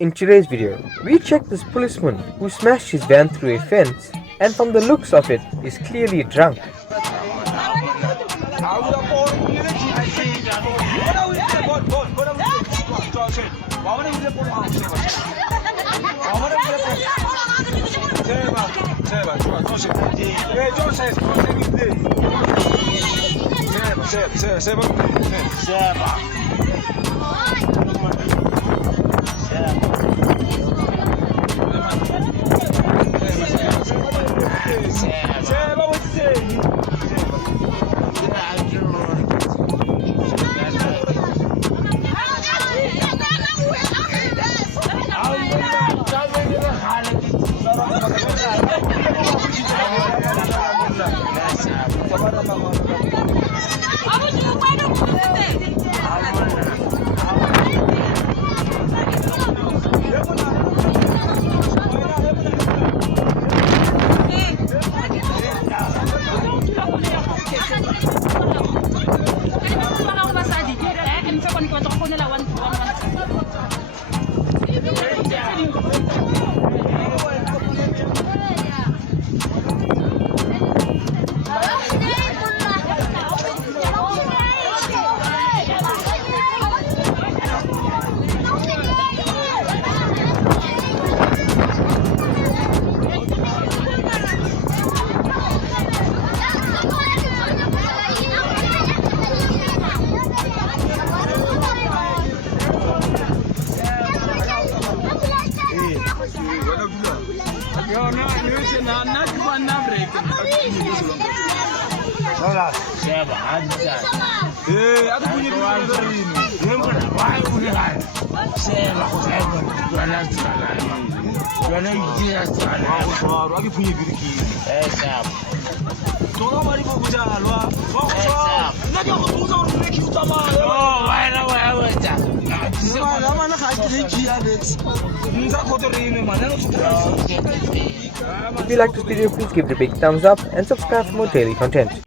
In today's video, we check this policeman who smashed his van through a fence and from the looks of it is clearly drunk. If you like this video, please give it a big thumbs up and subscribe for more daily content.